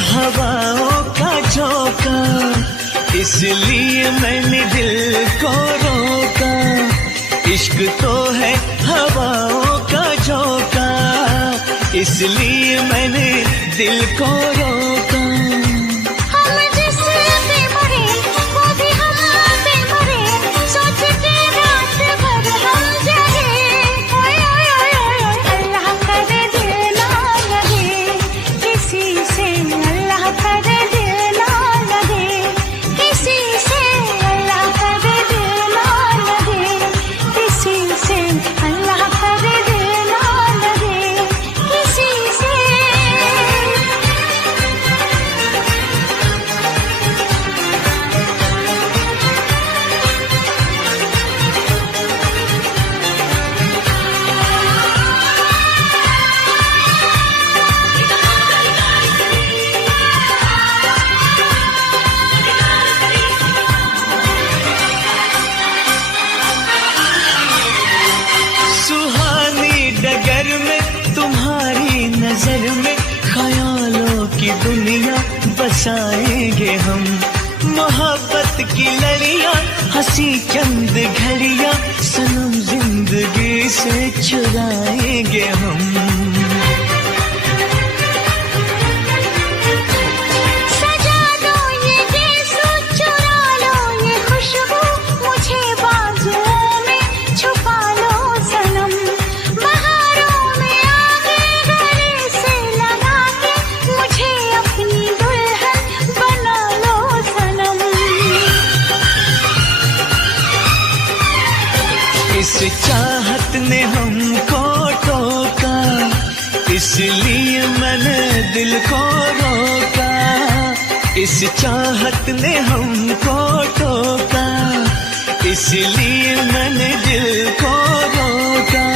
हवाओं का झोंका, इसलिए मैंने दिल को रोका। इश्क तो है हवाओं का झोंका, इसलिए मैंने दिल को रोका। नजर में ख्यालों की दुनिया बसाएंगे हम। मोहब्बत की लड़ियां हंसी चंद घड़ियां सनम जिंदगी से चुराएंगे हम। इस चाहत ने हमको टोका, इसलिए मैंने दिल को रोका। इस चाहत ने हमको टोका, इसलिए मैंने दिल को रोका।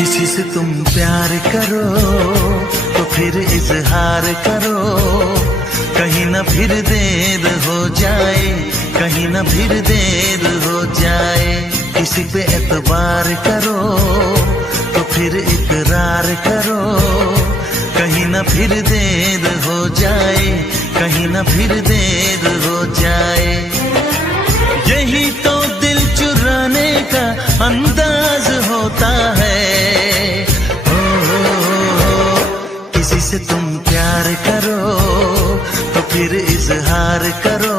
किसी से तुम प्यार करो तो फिर इजहार करो, कहीं ना फिर देर हो जाए, कहीं ना फिर देर हो जाए। किसी पे एतबार करो तो फिर इकरार करो, कहीं ना फिर देर हो जाए, कहीं ना फिर देर हो जाए। यही तो दिल चुराने का अंदाज होता है। किसी से तुम प्यार करो तो फिर इजहार करो,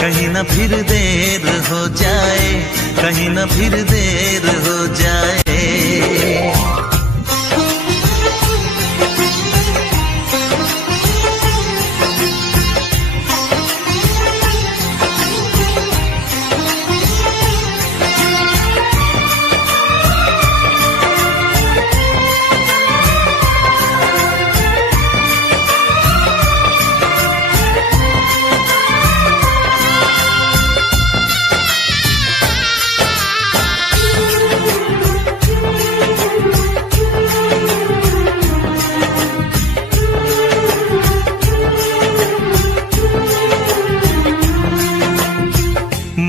कहीं ना फिर देर हो जाए, कहीं ना फिर देर हो जाए।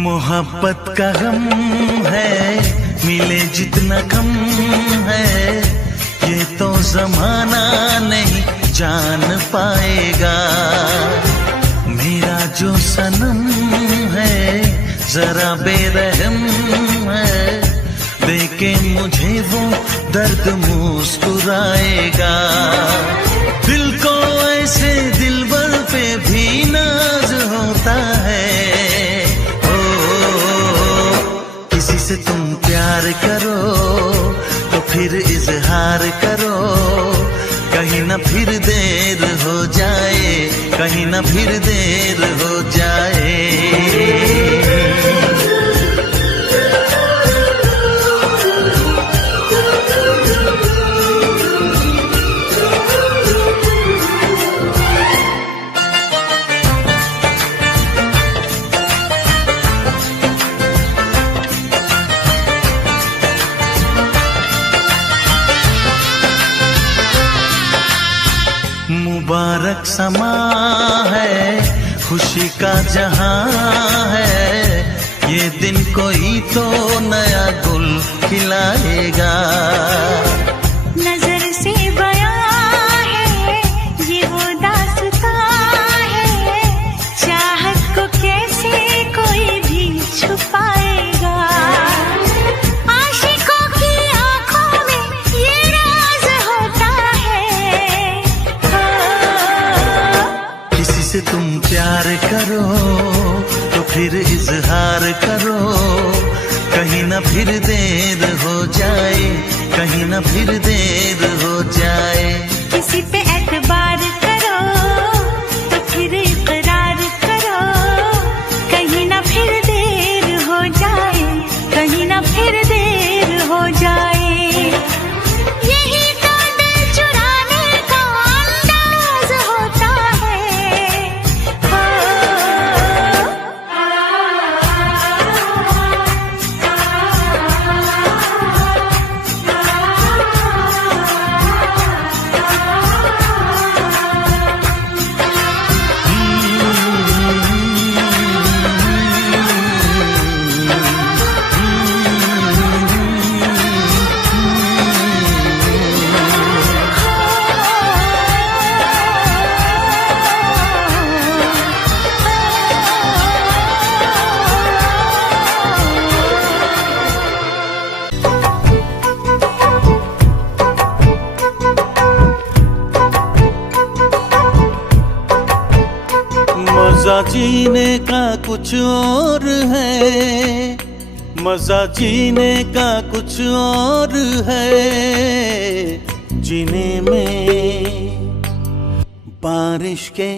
मोहब्बत का गम है, मिले जितना कम है। ये तो जमाना नहीं जान पाएगा। मेरा जो सनम है जरा बेरहम है, देखे मुझे वो दर्द मुस्कुराएगा। दिल को ऐसे दिलबर पे भी नाज होता है। ओ किसी से तुम प्यार करो तो फिर इजहार करो, कहीं ना फिर देर हो जाए, कहीं ना फिर देर हो जाए। मुबारक समा है, खुशी का जहां है, ये दिन कोई तो नया गुल खिलाएगा। नजर से बयां है ये वो दास्तां है, चाहत को कैसे कोई भी छुपाएगा। आशिकों की आंखों में ये राज होता है। किसी से तुम प्यार करो तो फिर इजहार करो, कहीं ना फिर देर हो जाए, कहीं ना फिर देर हो जाए। किसी पे एतबार करो तो फिर इकरार करो, कहीं ना फिर देर हो जाए, कहीं ना फिर देर हो जाए। यही तो दिल चुराने का अंदाज होता है। मजा जीने का कुछ और है, मजा जीने का कुछ और है। जीने में बारिश के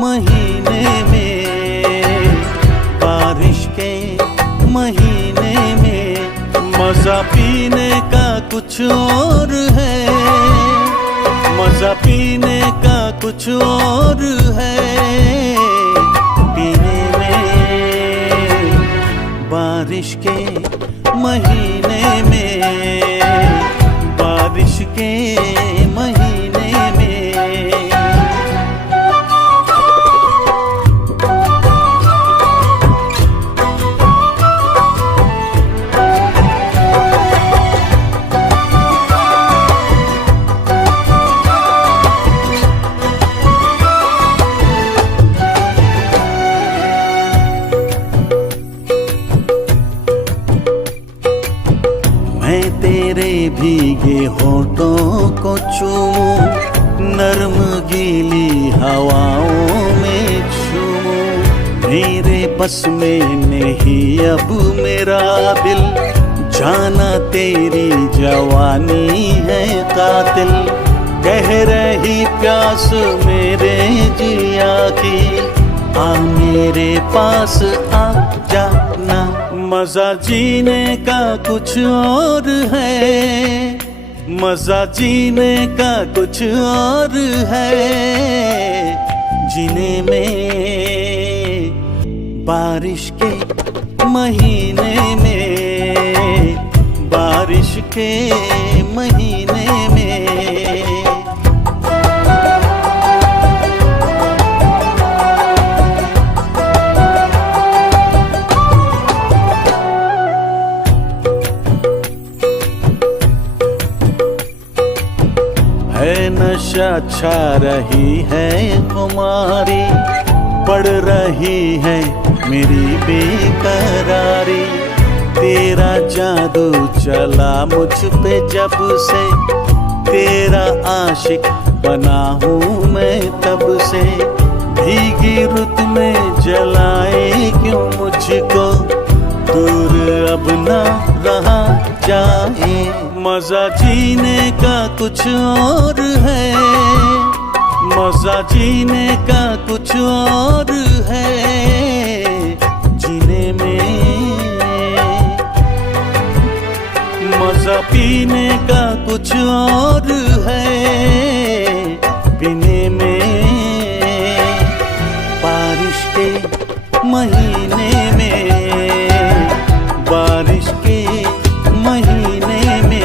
महीने में, बारिश के महीने में मजा पीने का कुछ और है, मजा पीने का कुछ और है। पीने में बारिश के महीने में, बारिश के महीने में। मैं तेरे भीगे होठों को चूमूं, नर्म गीली हवाओं में झूमूं। मेरे बस में नहीं अब मेरा दिल, जाना तेरी जवानी है कातिल। कह रही प्यास मेरे जिया की, आ मेरे पास आ जाना। मजा जीने का कुछ और है, मजा जीने का कुछ और है। जीने में बारिश के महीने में, बारिश के महीने में। है आशा छा रही है खुमारी, बढ़ रही है मेरी बेकरारी। तेरा जादू चला मुझ पे जब से, तेरा आशिक बना हूँ मैं तब से। भीगी रुत में जलाए क्यों मुझको, दूर अब ना रहा जाए। मजा जीने का कुछ और है, मजा जीने का कुछ और है। जीने में मजा पीने का कुछ और है, पीने में बारिश के महीने में, बारिश के महीने में।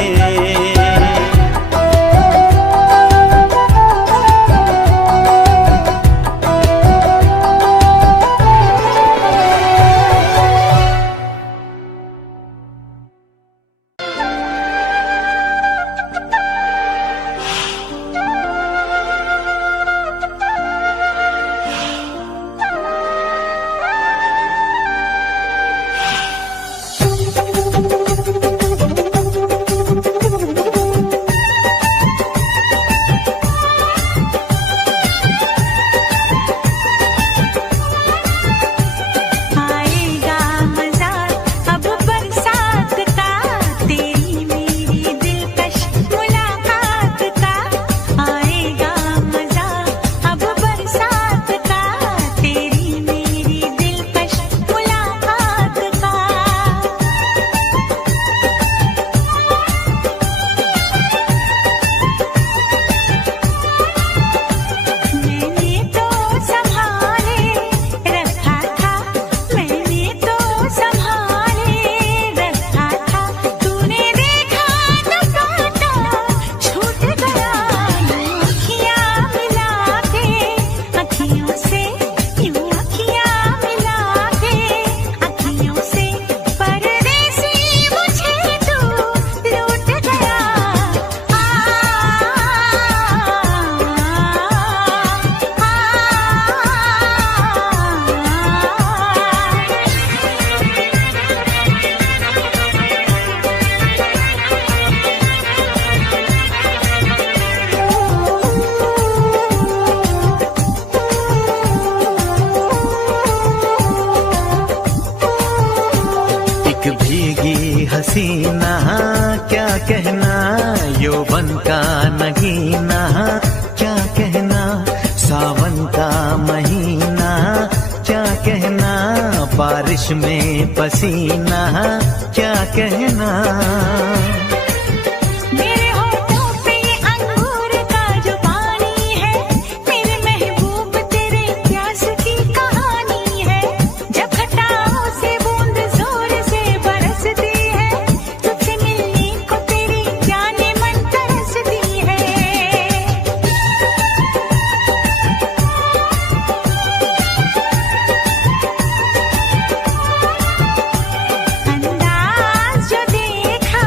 हसीना क्या कहना, यौवन का नगीना क्या कहना, सावन का महीना क्या कहना, बारिश में पसीना क्या कहना। अंदाज जो देखा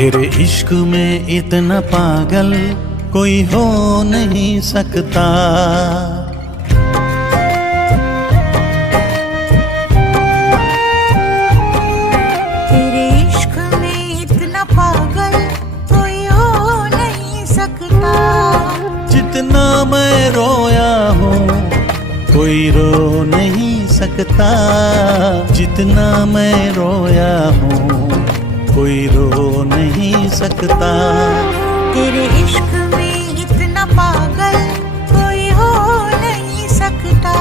तेरे इश्क में इतना पागल कोई हो नहीं सकता। तेरे इश्क में इतना पागल कोई हो नहीं सकता। जितना मैं रोया हूँ कोई रो नहीं सकता। जितना मैं रोया हूँ कोई रो नहीं सकता। तेरे इश्क में इतना पागल कोई हो नहीं सकता।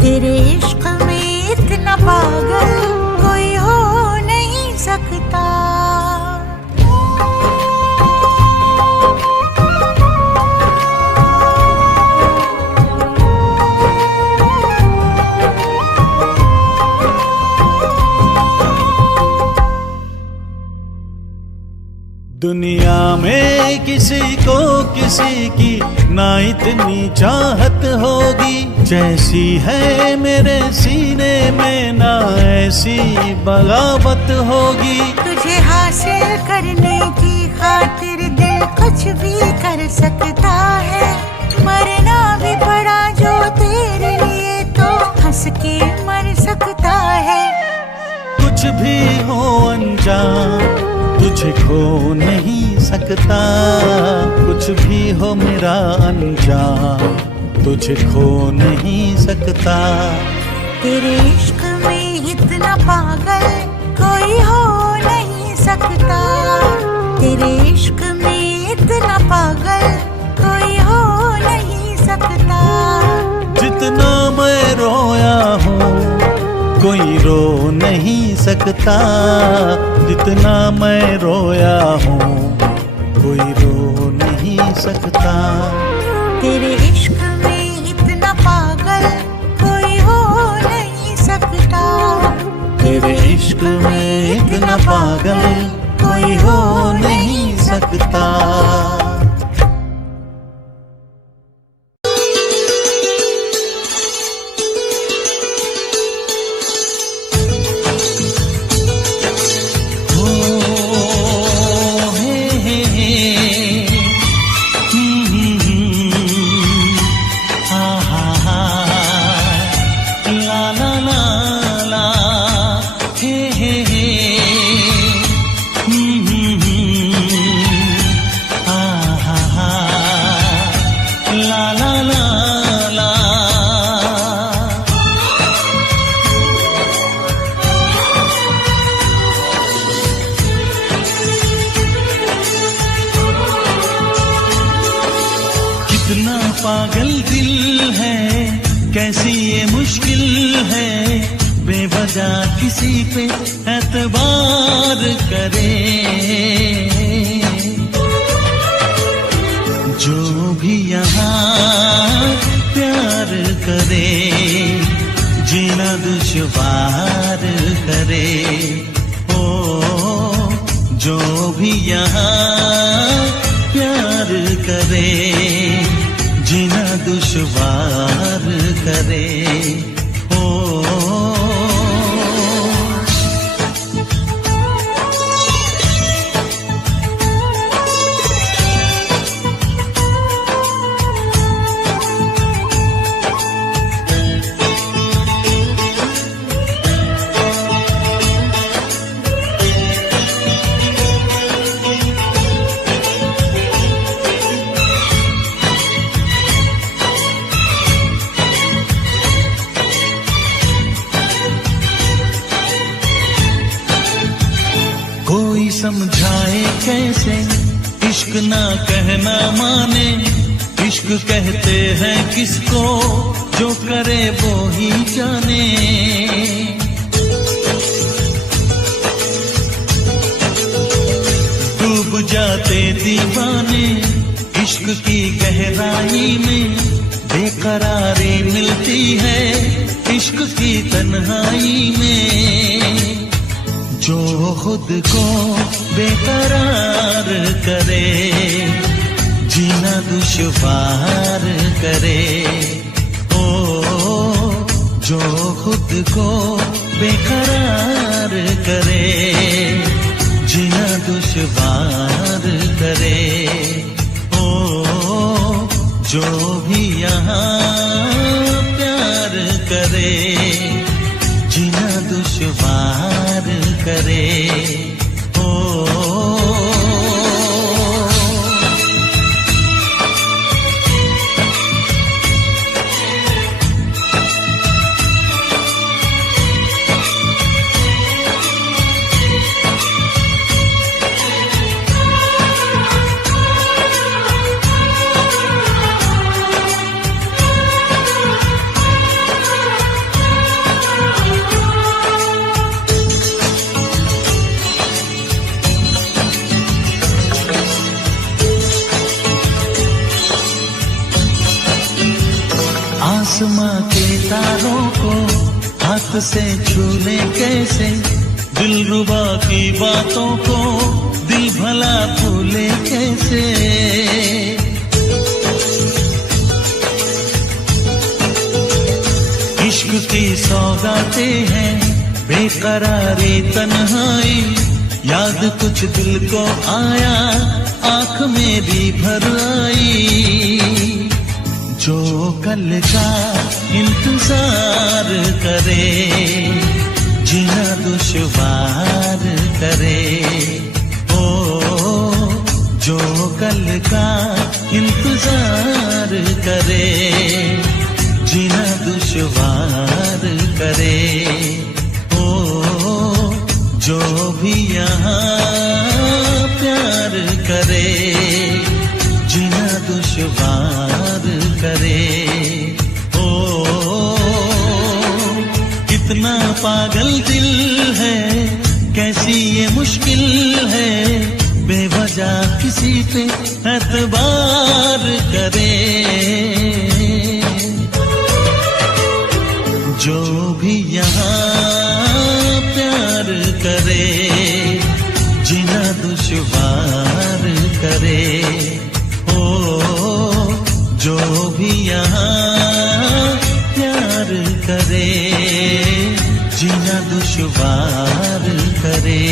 तेरे इश्क में इतना पागल कोई हो नहीं सकता। दुनिया में किसी को किसी की ना इतनी चाहत होगी जैसी है मेरे सीने में, ना ऐसी बगावत होगी। तुझे हासिल करने की खातिर दिल कुछ भी कर सकता है। मरना भी पड़ा जो तेरे लिए तो हंस के मर सकता है। कुछ भी हो अनजान तुझे खो नहीं सकता। कुछ भी हो मेरा अनजान तुझे खो नहीं सकता। तेरे इश्क में इतना पागल कोई हो नहीं सकता। तेरे इश्क में इतना पागल कोई हो नहीं सकता। जितना मैं रोया हूँ कोई रो नहीं सकता। जितना मैं रोया हूँ कोई रो नहीं सकता। तेरे इश्क में इतना पागल कोई हो नहीं सकता। तेरे इश्क में इतना पागल कोई हो नहीं सकता। कितना पागल दिल है, कैसी ये मुश्किल है, बेवजह किसी पे एतबार करे। जो भी यहाँ प्यार करे, जीना दुश्वार करे। ओ जो भी यहाँ प्यार करे, जीना दुश्वार करे। ओ कोई समझाए कैसे इश्क ना कहना माने। इश्क कहते हैं किसको, जो करे वो ही जाने। डूब जाते दीवाने इश्क की गहराई में, बेकरारी मिलती है इश्क की तन्हाई में। जो खुद को बेकरार करे, जीना दुश्वार करे। ओ जो खुद को बेकरार करे, जीना दुश्वार से छू ले कैसे दिलरुबा की बातों को, दिल भला भूले कैसे। इश्क की सौगातें हैं बेकरारी तन्हाई, याद कुछ दिल को आया आंख मेरी भर आई। जो कल का इंतजार करे जीना दुश्वार करे, ओ जो कल का इंतजार करे जीना दुश्वार करे, ओ जो भी यहाँ प्यार करे जीना दुश्वार करे। ओ कितना पागल दिल है, कैसी ये मुश्किल है, बेवजह किसी पे एतबार करे। जो भी यहाँ प्यार करे जीना दुश्वार करे, ओ जो भी यहाँ प्यार करे जीना दुश्वार करे,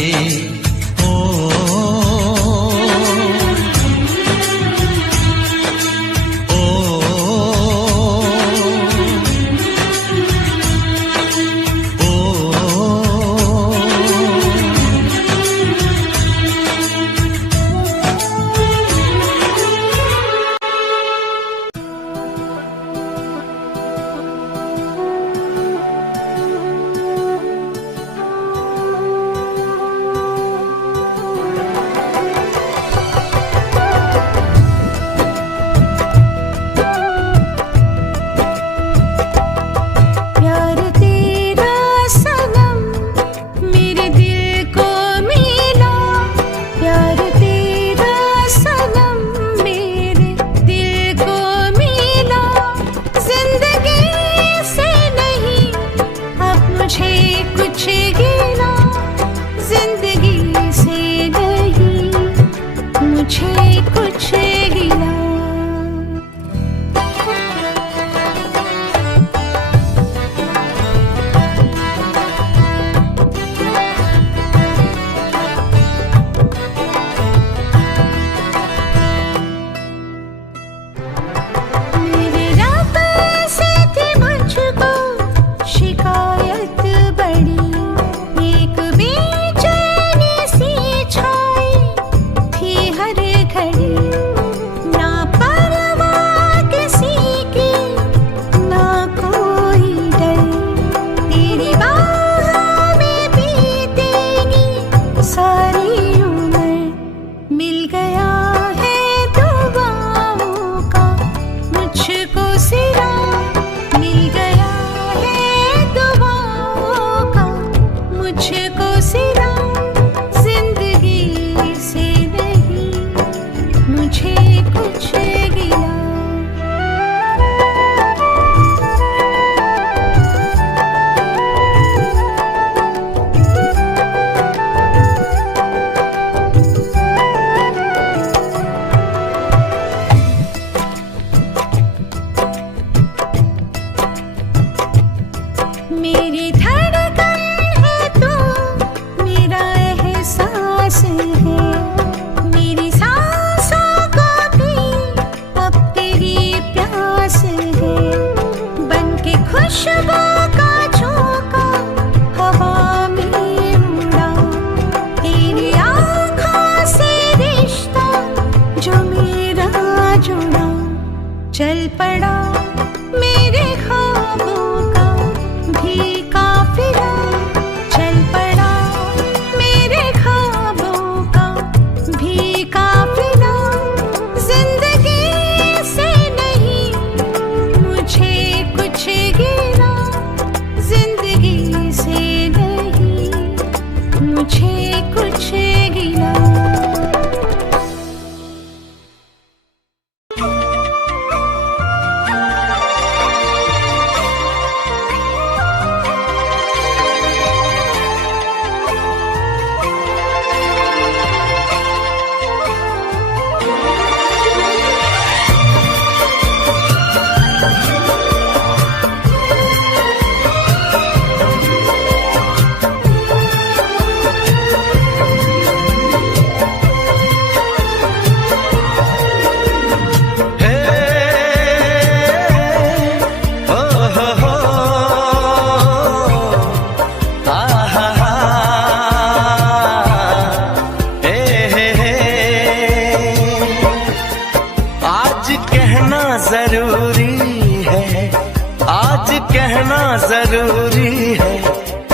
जरूरी है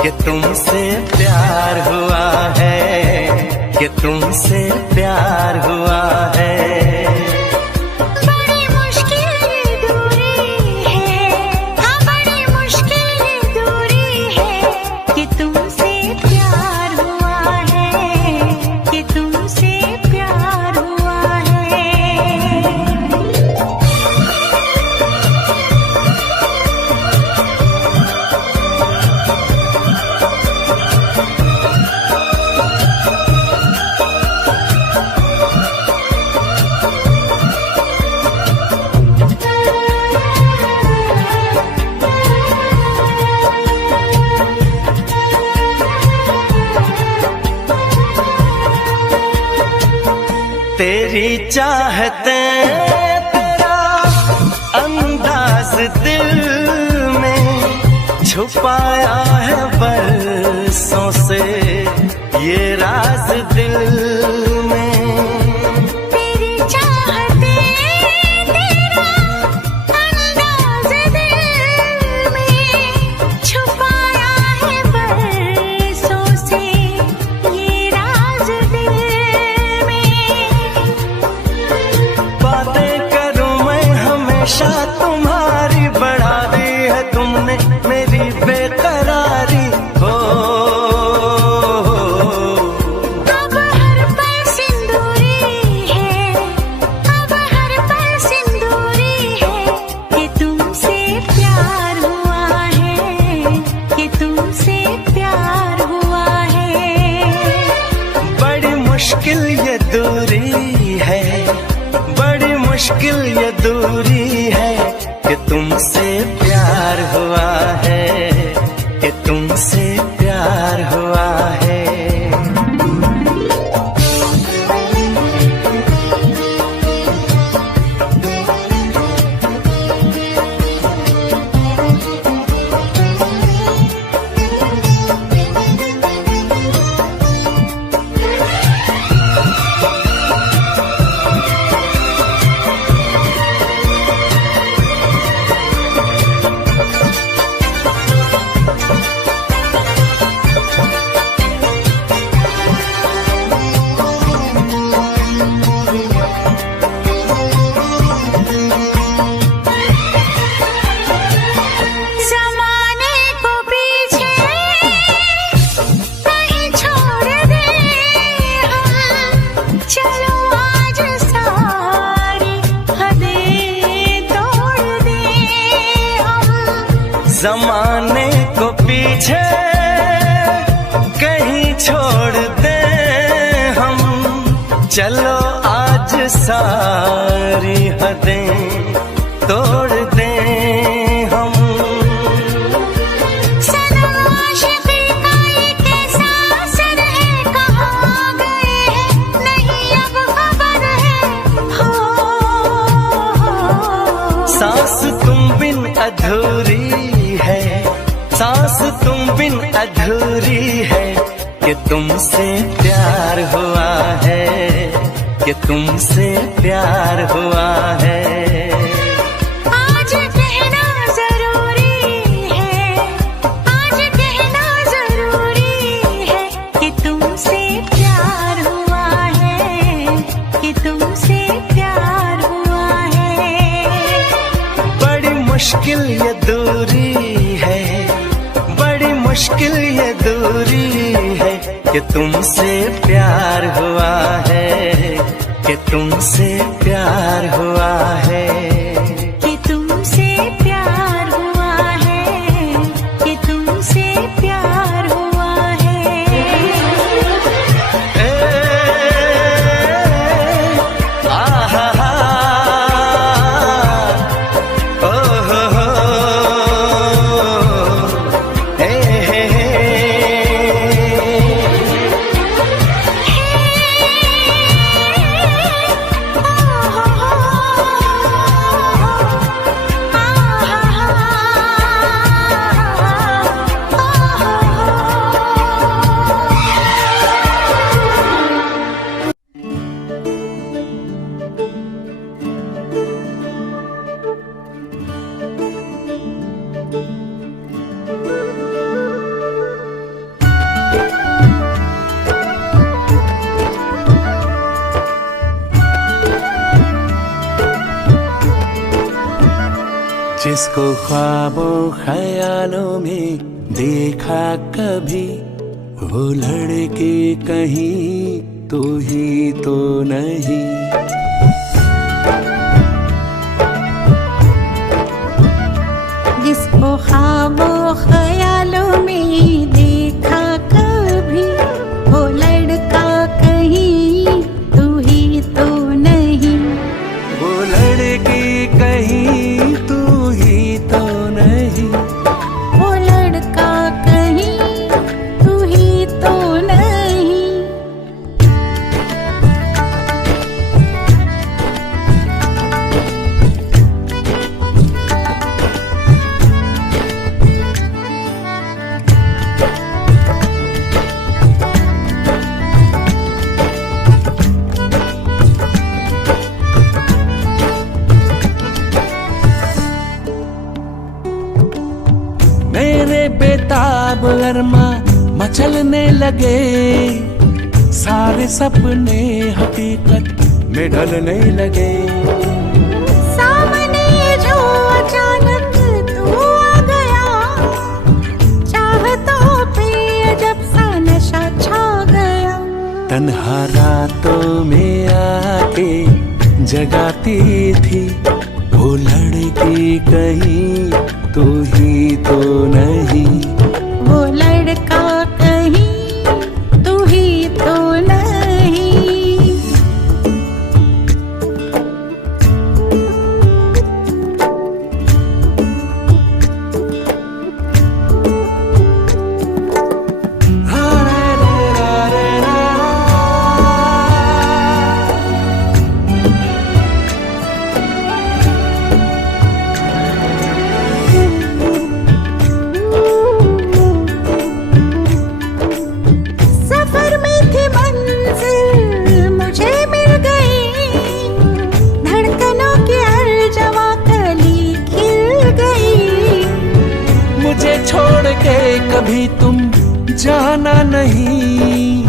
कि तुमसे प्यार हुआ है, कि तुमसे प्यार हुआ है। बड़ी मुश्किल ये दूरी है, हाँ बड़ी मुश्किल ये दूरी है, कि तुमसे प्यार हुआ है, कि तुमसे प्यार हुआ है। तेरी चाहते तेरा अंदाज दिल में छुपाया है बरसों से ये राज दिल में। तेरी चाहते तेरा अंदाज दिल में छुपाया है बरसों से ये राज दिल में। बातें करूं मैं हमेशा तुम्हारी, बढ़ा दी है तुमने मेरी बेकरारी हो। अब हर पल सिंदूरी है, अब हर पल सिंदूरी है, कि तुमसे प्यार हुआ है, कि तुमसे प्यार हुआ है। बड़ी मुश्किल ये दूरी है, बड़ी मुश्किल ये दूरी है, कि तुमसे प्यार हुआ है, कि तुमसे प्यार हुआ है। ज़माने को पीछे कहीं छोड़ दे हम, चलो आज सारी हदें तोड़ दे हम। जमाने को पीछे कहीं छोड़ दे हम, चलो आज सारी हदें तोड़ दे हम। सनम आशिक़ी का ये कैसा असर है, कहाँ गए हैं नहीं अब खबर है हो। सांस तुम बिन अधूरी है, सांस तुम बिन अधूरी है, कि तुमसे प्यार हुआ है, कि तुमसे प्यार हुआ है। आज कहना जरूरी है, आज कहना जरूरी है, कि तुमसे प्यार हुआ है, कि तुमसे प्यार हुआ है। बड़ी मुश्किल ये दूरी है, बड़ी मुश्किल ये दूरी है, कि तुमसे प्यार हुआ है, कि तुमसे प्यार हुआ है। कि तुमसे प्यार हुआ है, कि तुमसे प्यार हुआ है। ए, आहा हा, ओ हो हो, हे हे हे। ओ हो हो। जिसको ख्वाबों ख्यालों में देखा कभी, वो लड़के कहीं तू ही तो नहीं। जिसको ख्वाबों ख्यालों में देखा कभी, वो लड़का कहीं तू ही तो नहीं। वो लड़की कहीं तू ही तो नहीं। वो लड़का कहीं तू ही तो नहीं। मेरे बेताब अरमा मचलने लगे, सारे सपने हकीकत में ढलने लगे। सामने जो अचानक तू आ गया, चाहतों पे अजब सा नशा छा गया। तन्हा रातों में आके जगाती थी, वो लड़की कहीं तू ही तो नहीं। वो लड़का कहीं तू ही तो नहीं। सफर में थी मंजिल मुझे मिल गई, धड़कनों की हर जवा कली खिल गई। मुझे छोड़ के कभी तुम जाना नहीं,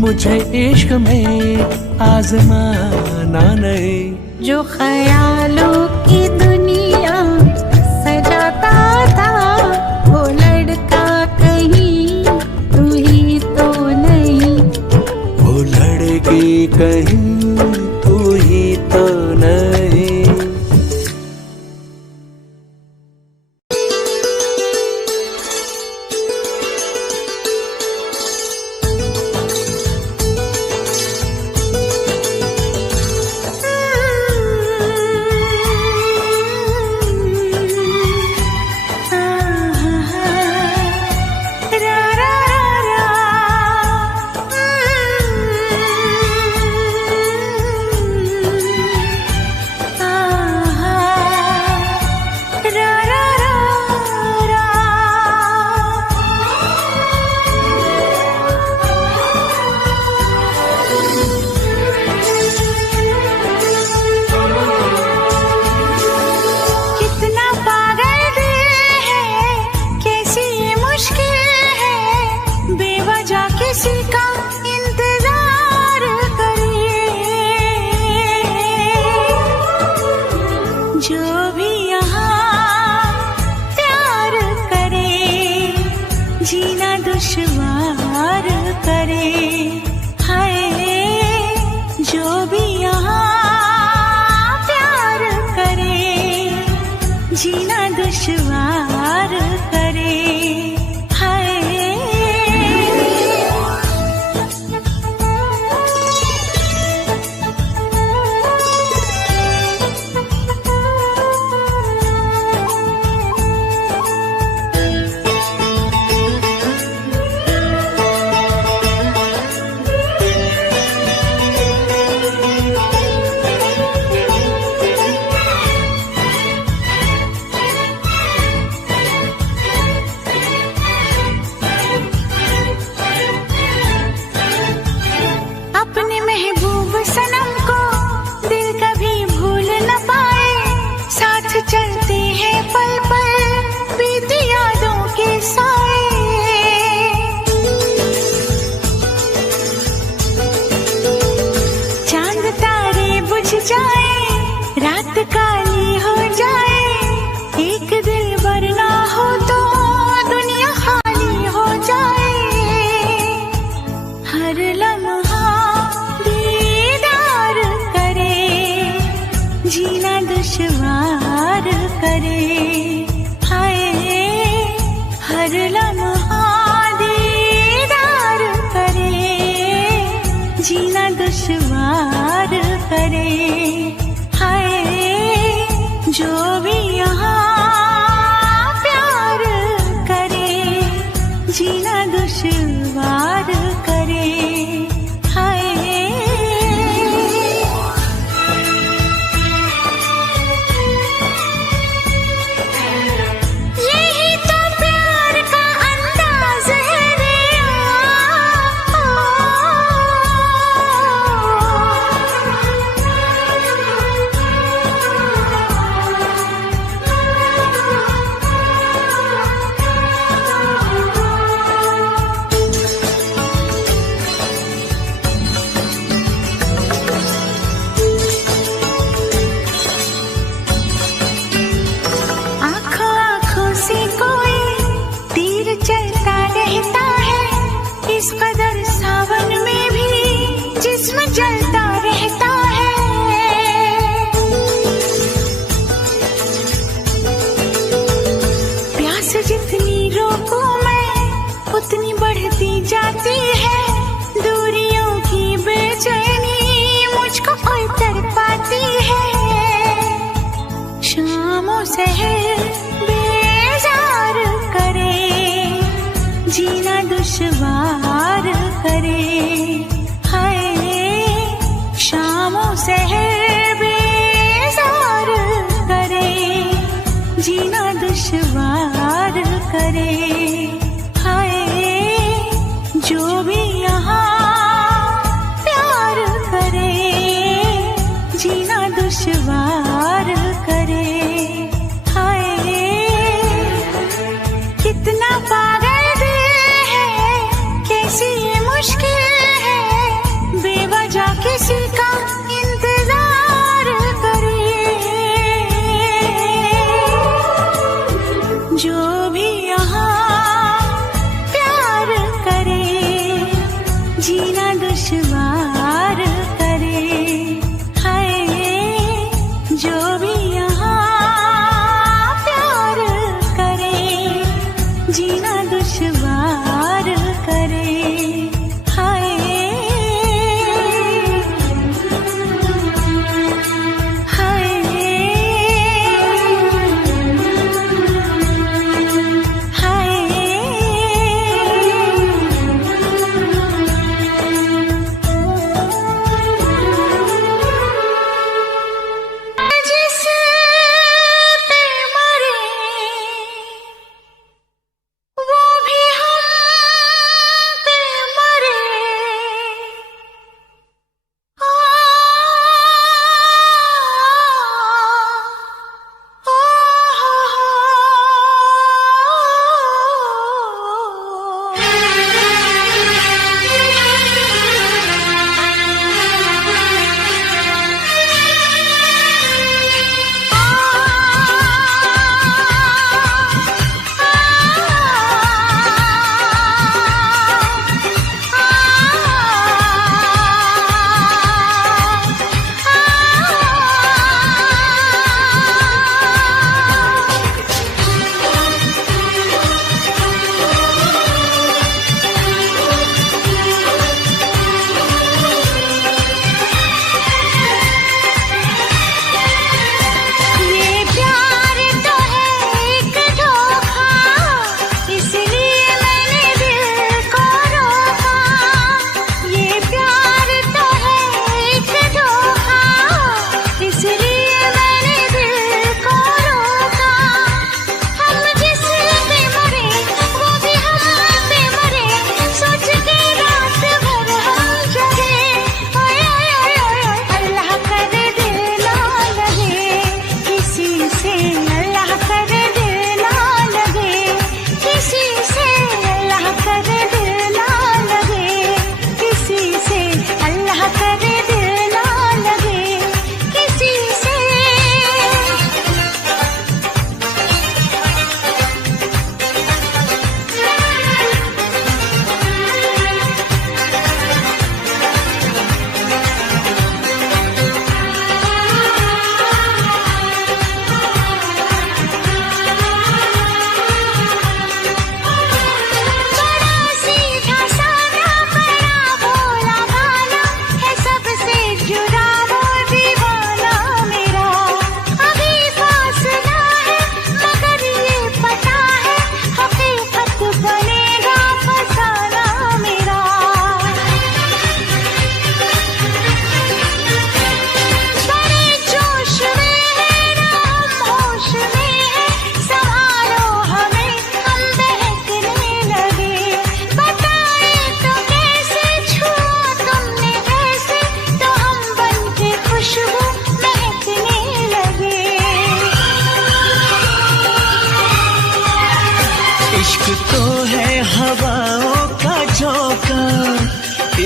मुझे इश्क में आजमाना नहीं। जो ख्यालों की दुनिया सजाता था, वो लड़का कहीं तू ही तो नहीं। वो लड़की कहीं तू ही तो नहीं। कितना पागल दिल है, कैसी ये मुश्किल है, बेवजह किसी का इंतजार करे। जो भी यहाँ प्यार करे, जीना दुश्वार करे। हाय, जो भी यहाँ प्यार करे, जीना दुश्वार करे। हाय, करे। हाय जो भी यहाँ प्यार करे, जीना दुश्वार करे। हाय यही तो प्यार का अंदाज है रे। आँखों आँखों से कोई तीर चलता रहता है, इस कदर सावन में भी जिस्म जलता रहता है। प्यास जितनी रोकूं मैं उतनी बढ़ती जाती है, दूरियों की बेचैनी मुझको और तड़पाती है। शामों सहर बेजार करे, जीना दुश्वार करे। हाय शामों सहर बेजार करे, जीना दुश्वार करे। हाय जो भी यहाँ प्यार करे, जीना दुश्वार करे। हाय कितना पागल दिल है, कैसी ये मुश्किल है, बेवजह किसी का इंतजार करे। जो भी यहाँ प्यार करे, जीना दुश्वार करे। हाय जो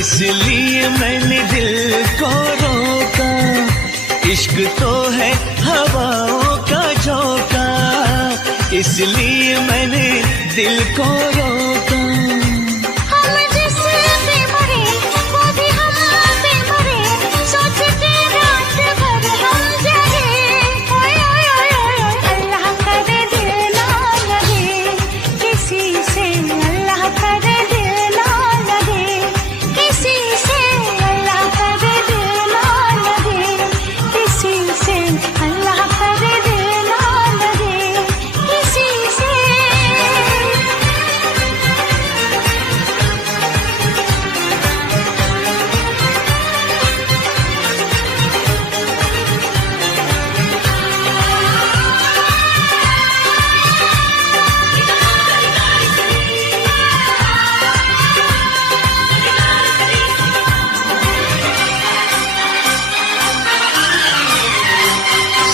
इसलिए मैंने दिल को रोका, इश्क तो है हवाओं का झोंका, इसलिए मैंने दिल को रोका। हम जिससे मरे वो भी हमसे मरे, सोचते रात भर हम जगे। ओए ओए ओए ओए, अल्लाह करे दिल ना लगे किसी से, अल्लाह करे दिल ना लगे किसी से, अल्लाह करे दिल ना लगे किसी से, अल्लाह करे दिल ना लगे किसी से।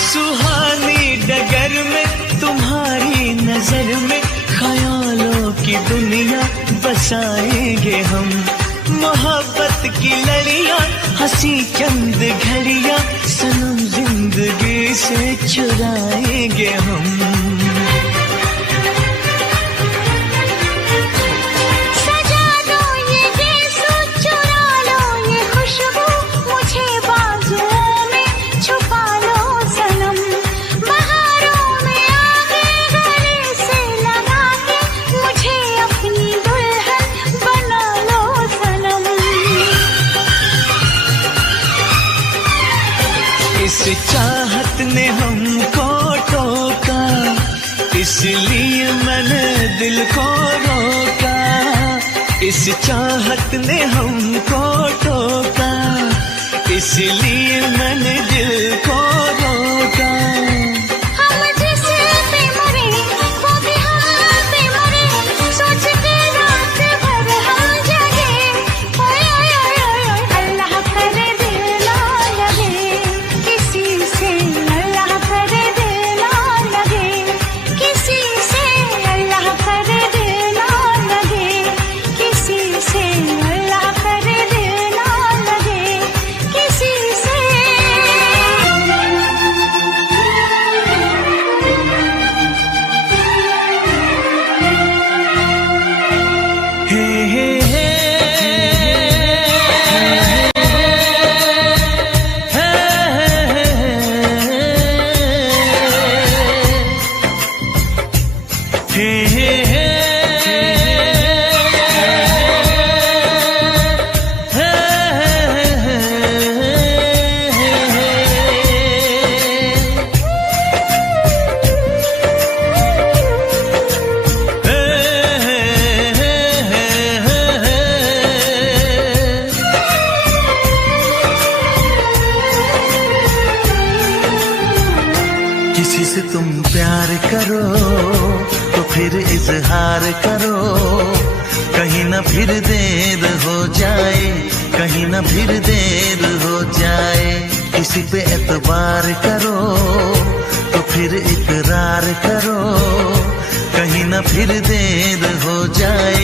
सुहानी डगर में तुम्हारी नजर में ख्यालों की दुनिया बसाएंगे हम, मोहब्बत की लड़ियां हंसी चंद घड़ियां सनम जिंदगी से चुराएंगे हम। सजा दो ये गेसु, चुरा लो ये खुशबू, मुझे बाजुओं में छुपा लो सनम, बहारों में आगे गले से लगा के मुझे अपनी दुल्हन बना लो सनम। इस चाहत ने हमको टोका, इसलिए मैंने दिल को रोका, इस चाहत ने हमको टोका, इसलिए मैंने दिल को रोका। हम जिससे मरे वो भी हमसे मरे, सोचते रात भर हम जगे। ओए ओए ओए ओए, अल्लाह करे दिल ना लगे किसी से, अल्लाह करे दिल ना लगे किसी से, अल्लाह करे दिल ना लगे किसी से, अल्लाह करे दिल ना लगे किसी से। हे हे हे किसी से तुम प्यार करो तो फिर इजहार करो, कहीं ना फिर देर हो जाए, कहीं ना फिर देर हो जाए। किसी पे एतबार करो तो फिर इकरार करो, कहीं ना फिर देर हो जाए,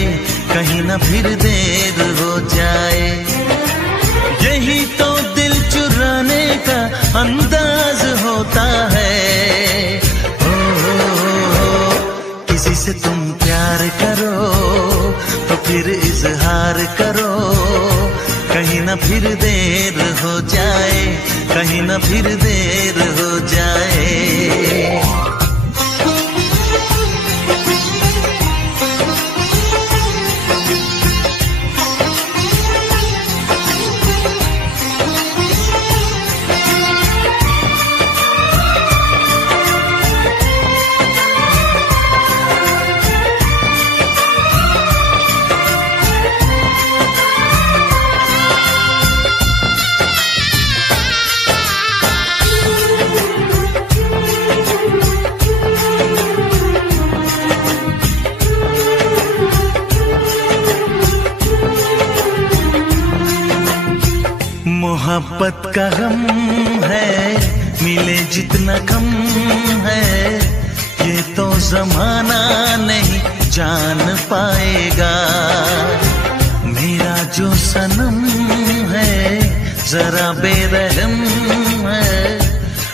कहीं ना फिर देर हो जाए। यही तो दिल चुराने का अंदाज होता है। किसी से तुम प्यार करो तो फिर इजहार करो, कहीं ना फिर देर हो जाए, कहीं ना फिर देर हो जाए। मोहब्बत का गम है, मिले जितना कम है, ये तो जमाना नहीं जान पाएगा। मेरा जो सनम है जरा बेरहम है,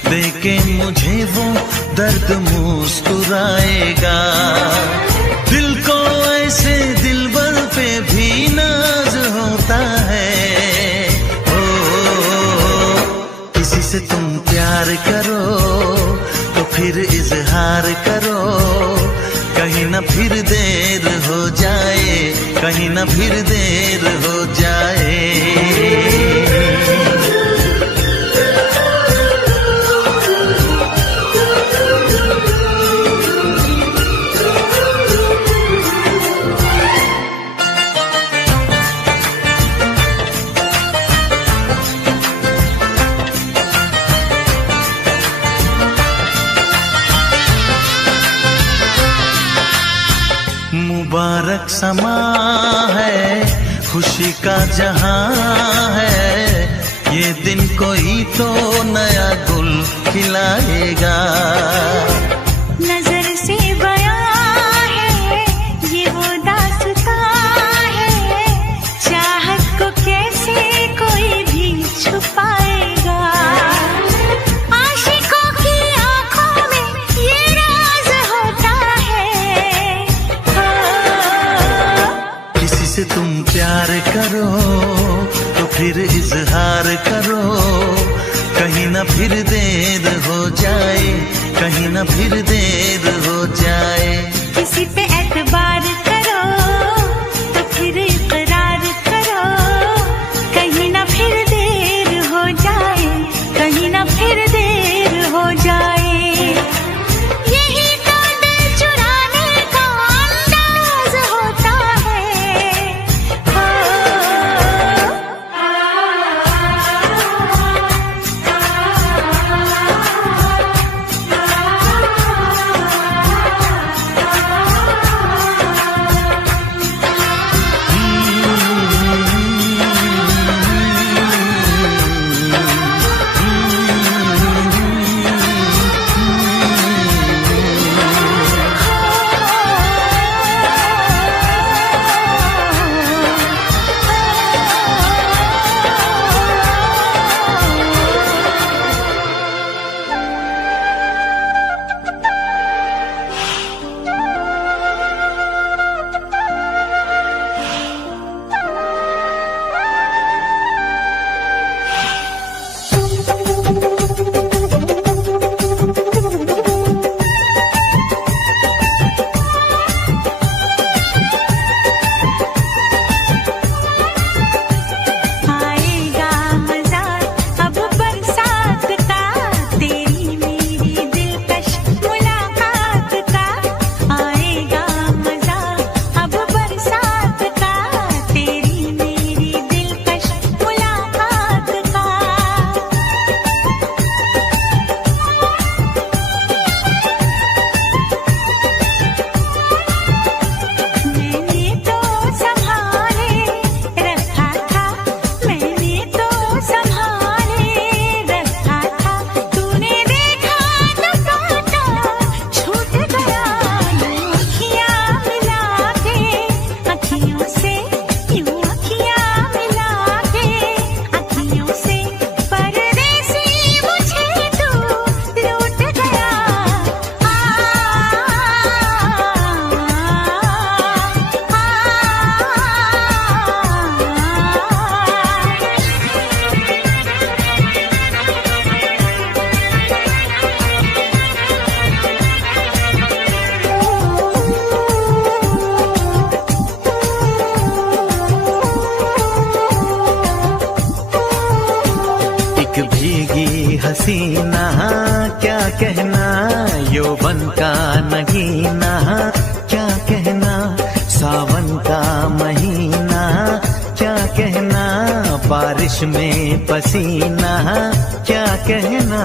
देखे मुझे वो दर्द मुस्कुराएगा। दिल को ऐसे दिलबर पे भी नाज होता है। ओ, किसी से तुम प्यार करो तो फिर इजहार करो, कहीं ना फिर देर हो जाए, कहीं ना फिर देर हो जाए। मुबारक समा है, खुशी का जहां है, ये दिन कोई तो नया गुल खिलाएगा। नजर से बयां है ये वो दास्तां है, चाहत को कैसे कोई भी छुपाएगा। आशिकों की आंखों में ये राज होता है। किसी से तुम प्यार करो तो फिर इजहार करो, कहीं ना फिर देर हो जाए, कहीं ना फिर देर हो जाए। किसी पे एतबार करो तो फिर इकरार करो, कहीं ना फिर देर हो जाए, कहीं ना फिर देर हो जाए। यही तो दिल चुराने का अंदाज होता है। हसीना क्या कहना, यौवन का नगीना क्या कहना, सावन का महीना क्या कहना, बारिश में पसीना क्या कहना।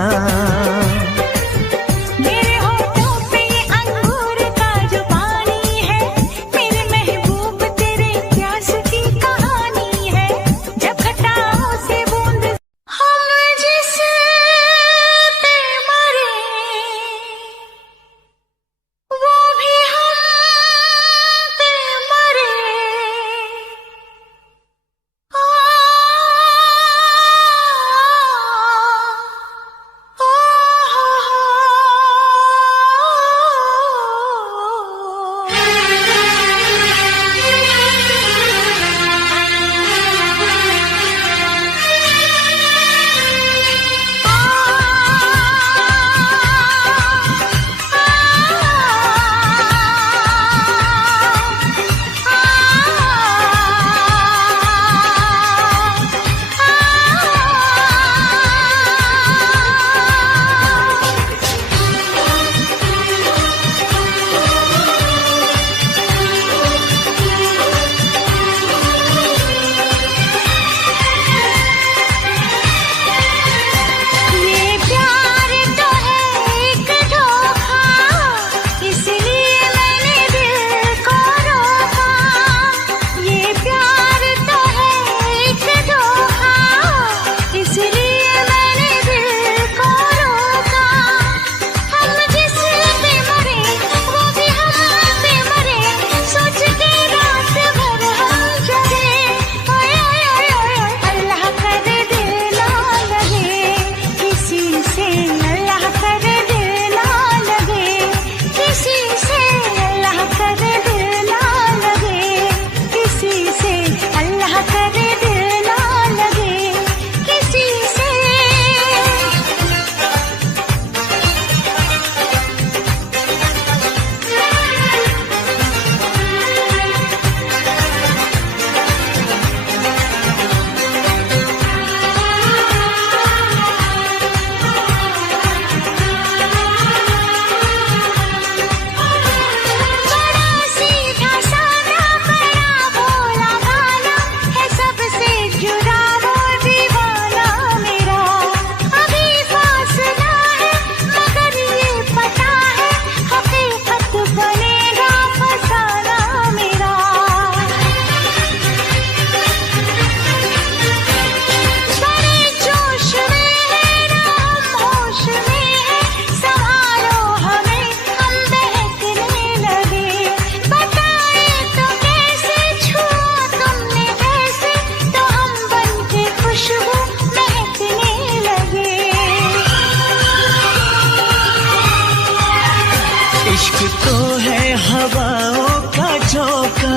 इश्क तो है हवाओं का झोंका,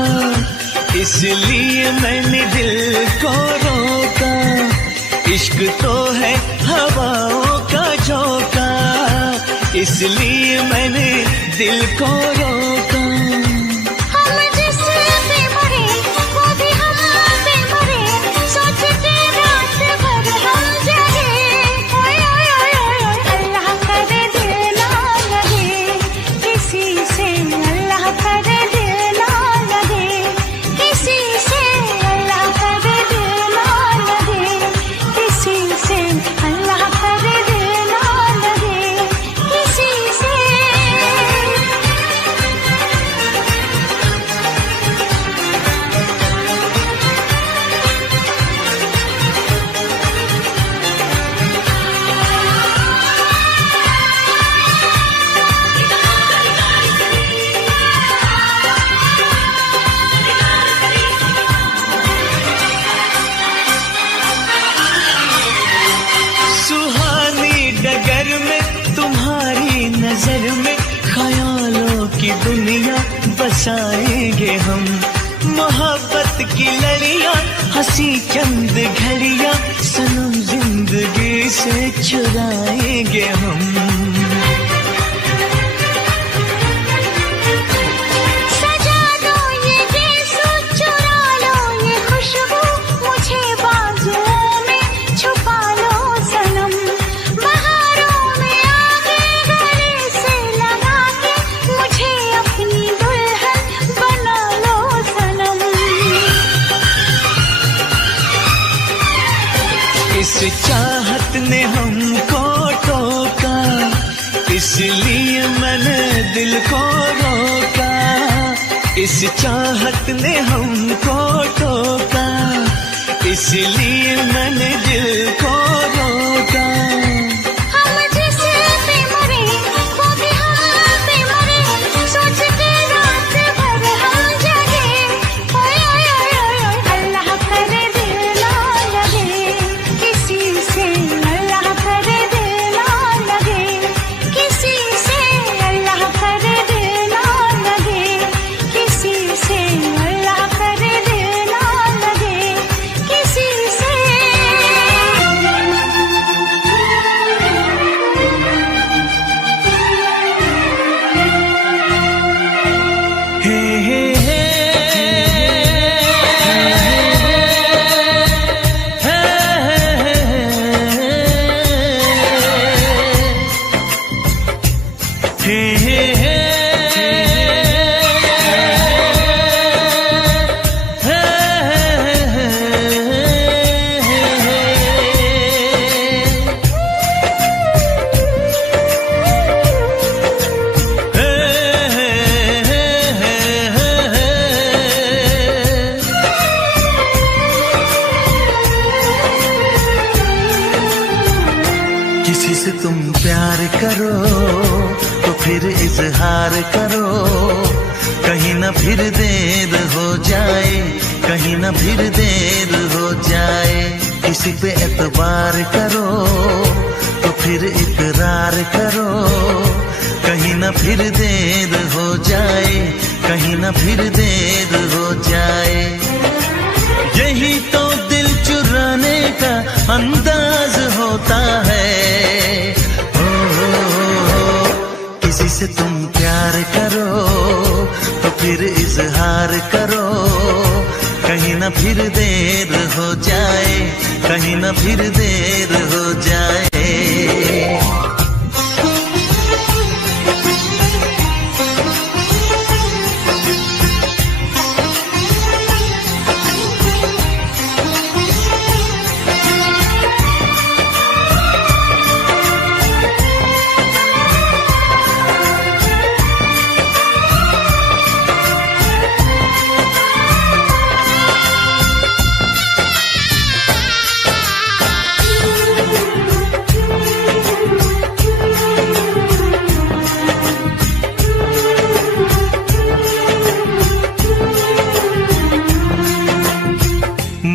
इसलिए मैंने दिल को रोका। इश्क तो है हवाओं का झोंका, इसलिए मैंने दिल को रोका। हम जिससे मरे वो भी हमसे मरे, सोच के रात भर हम जगे। ओए ओए ओए ओए, अल्लाह करे दिल ना लगे किसी से, अल्लाह करे दिल ना लगे किसी से, अल्लाह करे दिल ना लगे किसी से, अल्लाह करे दिल ना लगे किसी से। सुहानी डगर में तुम्हारी नजर में ख्यालों की दुनिया बसाएंगे हम। मोहब्बत की लड़ियां हंसी चंद घड़ियां सनम जिंदगी से चुराएंगे हम। सजा दो ये गेसू, चुरा लो ये खुशबू, मुझे बाजुओं में छुपा लो सनम। बहारों में आगे गले से लगा के मुझे अपनी दुल्हन बना लो सनम। इस चाहत ने हमको टोका, इसलिए मैंने दिल को रोका। इस चाहत ने हमको टोका, इसलिए मैंने दिल को रोका। हम जिससे मरे वो भी हमसे मरे, सोच के रात भर हम जगे। ओए ओए ओए ओए, अल्लाह करे दिल ना लगे किसी से, अल्लाह करे दिल ना लगे किसी से, अल्लाह करे दिल ना लगे किसी से, अल्लाह करे दिल ना लगे किसी से। हे हे हे किसी से तुम प्यार करो तो फिर इजहार करो, कहीं ना फिर देर हो जाए, कहीं ना फिर देर हो जाए। किसी पे एतबार करो तो फिर इकरार करो, कहीं ना फिर देर हो जाए, कहीं ना फिर देर हो जाए। यही तो दिल चुराने का अंदाज होता है। किसी से तुम प्यार करो तो फिर इजहार करो, कहीं ना फिर देर हो जाए, कहीं ना फिर देर हो जाए।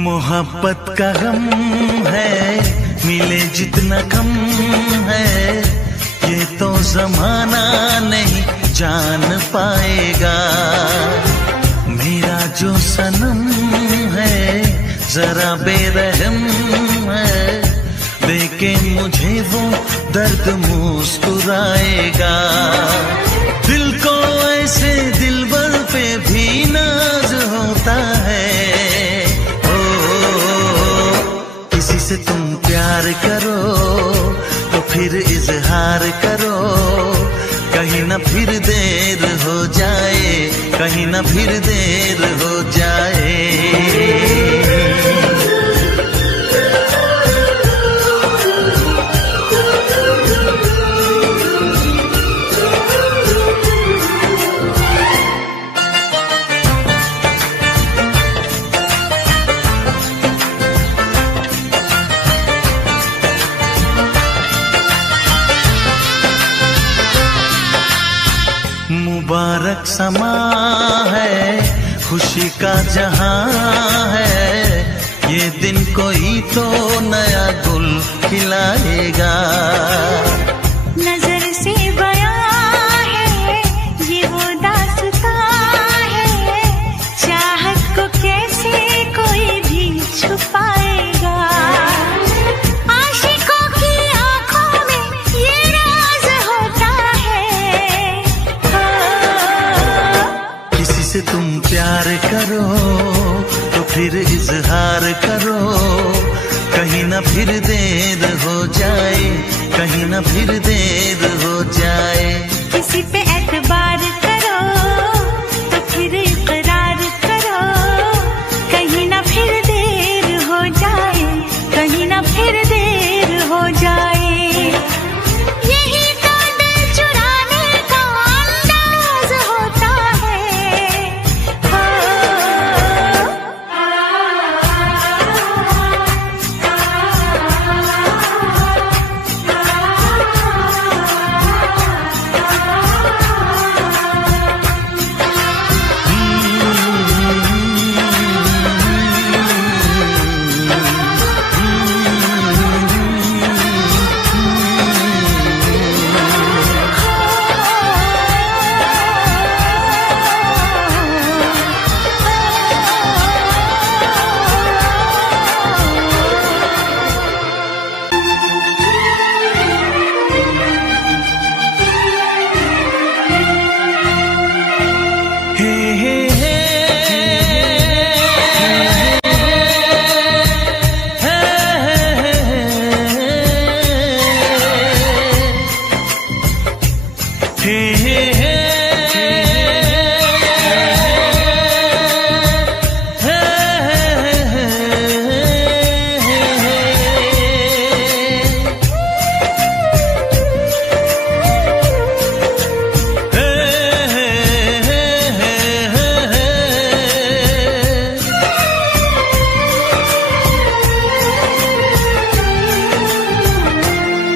मोहब्बत का गम है, मिले जितना कम है, ये तो जमाना नहीं जान पाएगा। मेरा जो सनम है जरा बेरहम है, देखे मुझे वो दर्द मुस्कुराएगा। दिल को ऐसे दिलबर पे भी नाज होता है। किसी से तुम प्यार करो तो फिर इजहार करो, कहीं ना फिर देर हो जाए, कहीं ना फिर देर हो जाए। मुबारक समा है, खुशी का जहां है, ये दिन कोई तो नया गुल खिलाएगा। नजर से बयां है ये वो दास्तां है, चाहत को कैसे कोई भी छुपाएगा। आशिकों की आंखों में ये राज होता है। किसी से तुम प्यार करो तो फिर इजहार करो, कहीं ना फिर देर हो जाए, कहीं ना फिर देर हो जाए। किसी पे एतबार करो तो फिर इकरार करो, कहीं ना फिर देर हो जाए, कहीं ना फिर देर हो जाए। यही तो दिल चुराने का अंदाज होता है।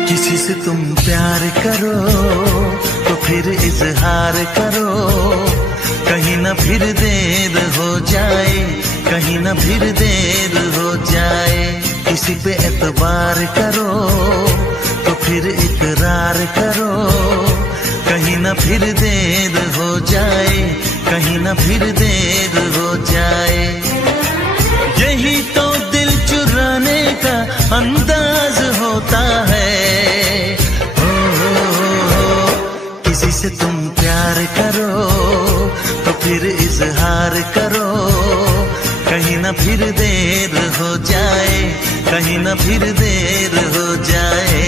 किसी से तुम प्यार करो तो फिर इजहार करो, कहीं ना फिर देर हो जाए, कहीं ना फिर देर हो जाए। किसी पे एतबार करो तो फिर इकरार करो, कहीं ना फिर देर हो जाए, कहीं ना फिर देर हो जाए। यही तो दिल चुराने का अंदाज होता है। किसी से तुम प्यार करो तो फिर इजहार करो, कहीं ना फिर देर हो जाए, कहीं ना फिर देर हो जाए।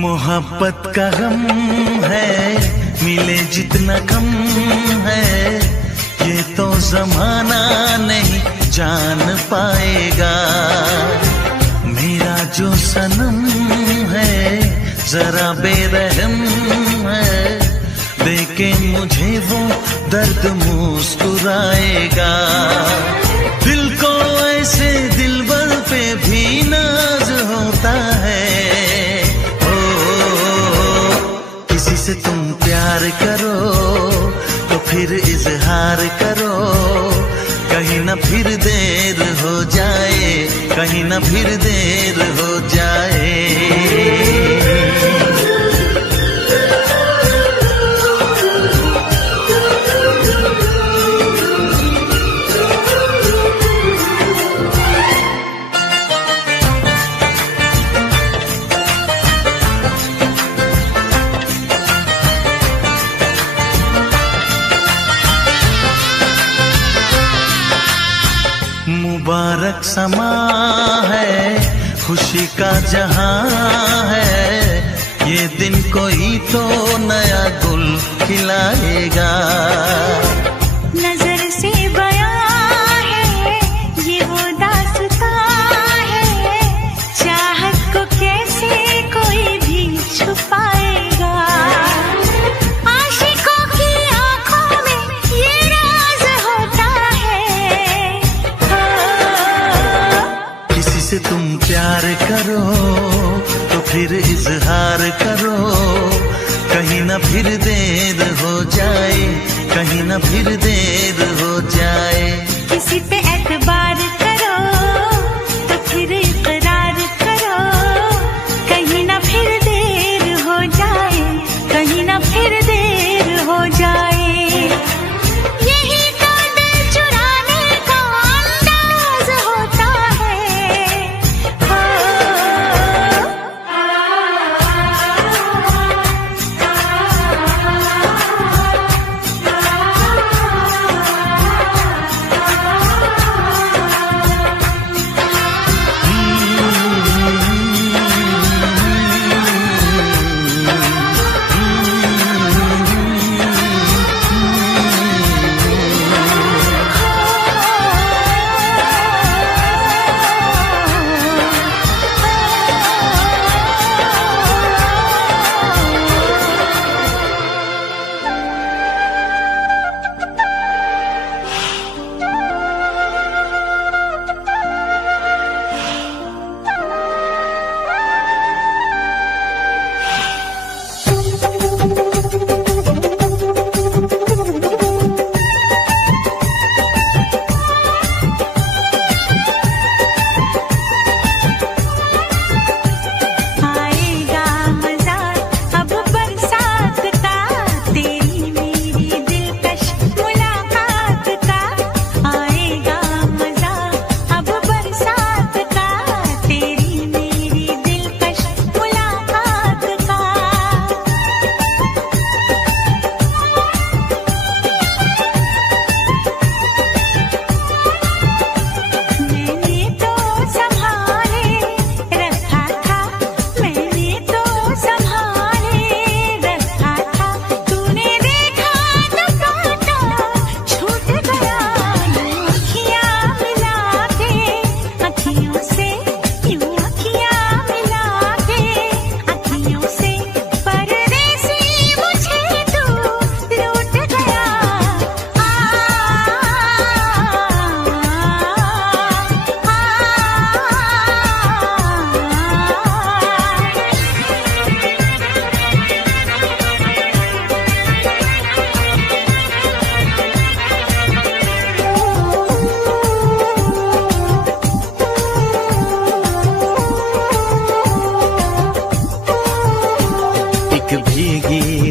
मोहब्बत का गम है, मिले जितना कम है, तुझे तो जमाना नहीं जान पाएगा। मेरा जो सनम है जरा बेरहम है, देखे मुझे वो दर्द मुस्कुराएगा। दिल को ऐसे दिलबर पे भी नाज होता है। किसी से तुम प्यार करो तो फिर इजहार करो, कहीं ना फिर देर हो जाए, कहीं ना फिर देर हो जाए। मुबारक समा है, खुशी का जहां है, ये दिन कोई तो नया गुल खिलाएगा। नजर से बयां है ये वो दास्तां है, चाहत को कैसे कोई भी छुपाएगा। आशिकों की आंखों में ये राज होता है। किसी से तुम प्यार करो तो फिर इजहार करो, कहीं ना फिर देर हो जाए, कहीं ना फिर देर हो जाए। किसी पे एतबार करो तो फिर इकरार करो, कहीं ना फिर देर हो जाए, कहीं ना फिर देर हो जाए। यही तो दिल चुराने का अंदाज होता है।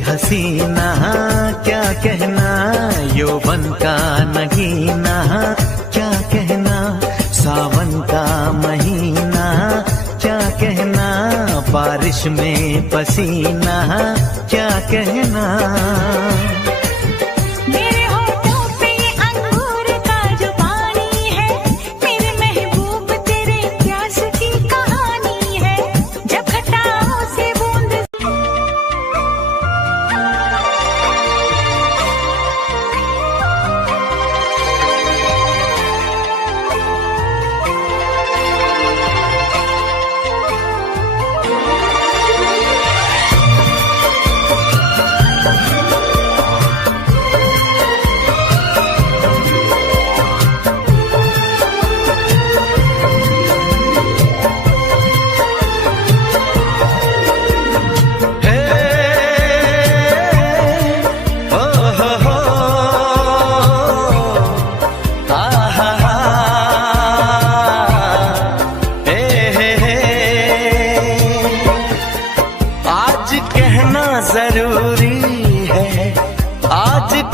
हसीना क्या कहना, यौवन का नगीना क्या कहना, सावन का महीना क्या कहना, बारिश में पसीना क्या कहना। मेरे होठों पे ये अंगूर का जो पानी है, मेरे महबूब तेरे प्यास की कहानी है। जब खटाओं से बूंद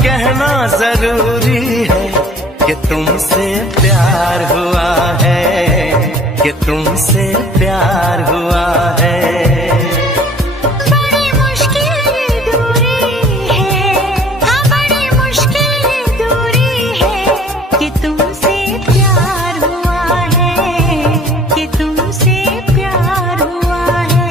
कहना जरूरी है कि तुमसे प्यार हुआ है, कि तुमसे प्यार हुआ है। बड़ी मुश्किल ये दूरी है, हाँ बड़ी मुश्किल ये दूरी है, कि तुमसे प्यार हुआ है, कि तुमसे प्यार हुआ है।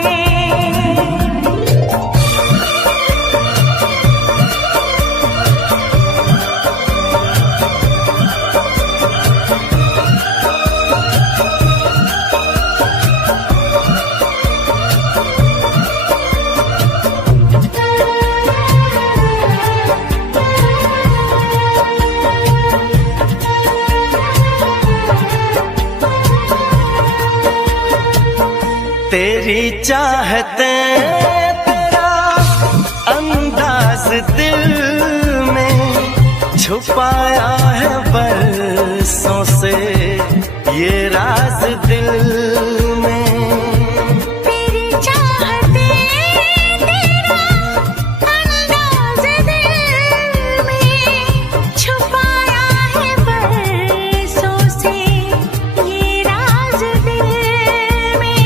तेरी चाहते तेरा अंदाज दिल में छुपाया है बरसों से ये राज दिल में। तेरी चाहते तेरा अंदाज दिल में छुपाया है बरसों से ये राज दिल में।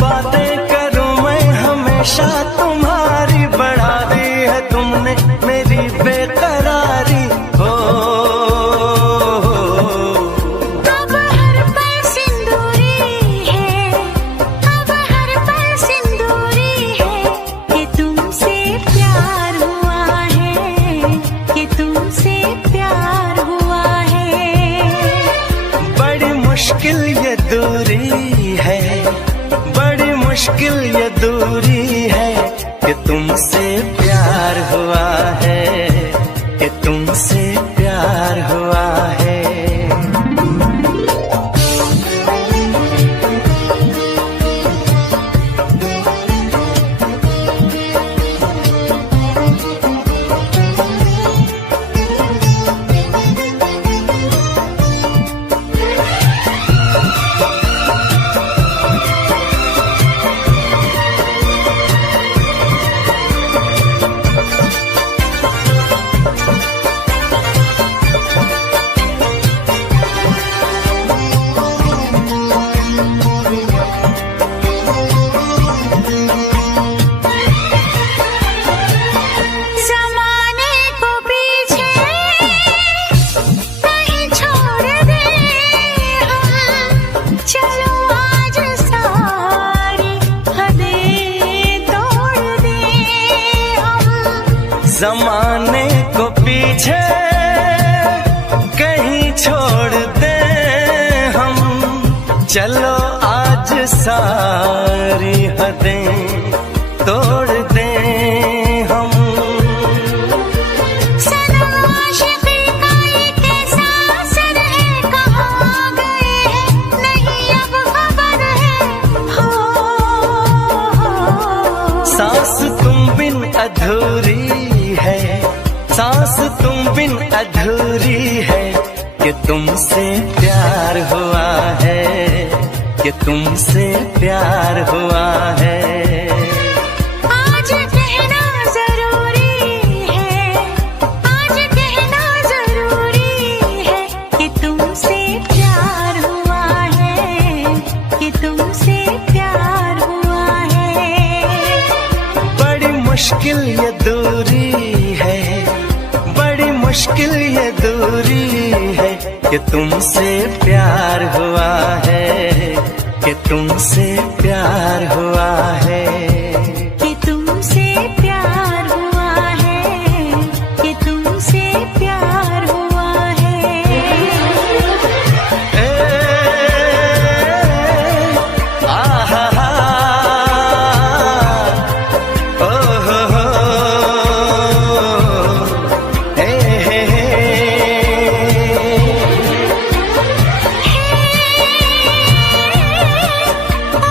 बातें करूं मैं हमेशा तुम्हारी, बढ़ा दी है तुमने मेरी बेकरारी हो। अब हर पल सिंदूरी है, अब हर पल सिंदूरी है, कि तुमसे प्यार हुआ है, कि तुमसे प्यार हुआ है। बड़ी मुश्किल ये दूरी है, बड़ी मुश्किल ये दूरी है, कि तुमसे प्यार हुआ है, कि तुमसे प्यार हुआ है। ज़माने को पीछे कहीं छोड़ दे हम, चलो आज सारी हदें तोड़ दे हम। जमाने को पीछे कहीं छोड़ दे हम, चलो आज सारी हदें तोड़ दे हम। सनम आशिक़ी का ये कैसा असर है, कहाँ गए हैं नहीं अब खबर है हो। सांस तुम बिन अधूरी है, सांस तुम बिन अधूरी है, कि तुमसे प्यार हुआ है, कि तुमसे प्यार हुआ है। आज कहना जरूरी है, आज कहना जरूरी है, कि तुमसे प्यार हुआ है, कि तुमसे प्यार हुआ है। बड़ी मुश्किल ये दूरी है, बड़ी मुश्किल ये दूरी है, कि तुमसे प्यार हुआ है, कि तुमसे प्यार हुआ है। कि तुमसे प्यार हुआ है, कि तुमसे प्यार हुआ है। आहा हा, ओ हो, हे हे हे। ओ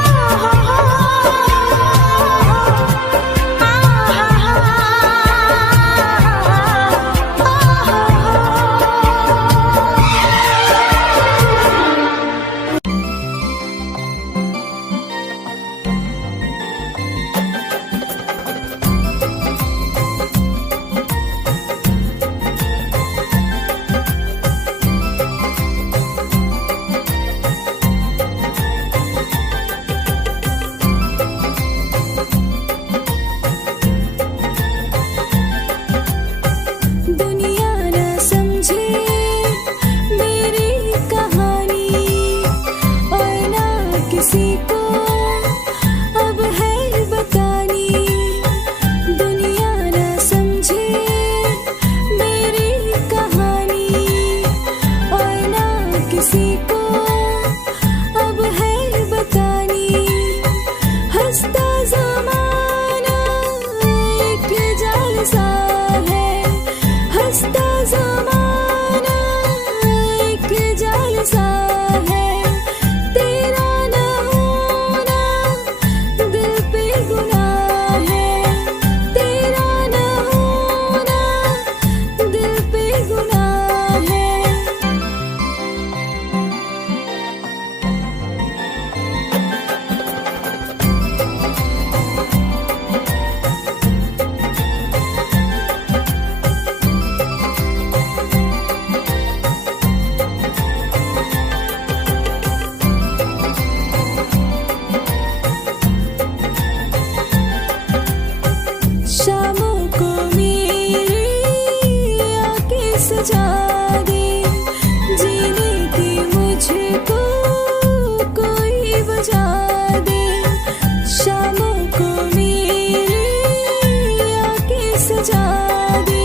दे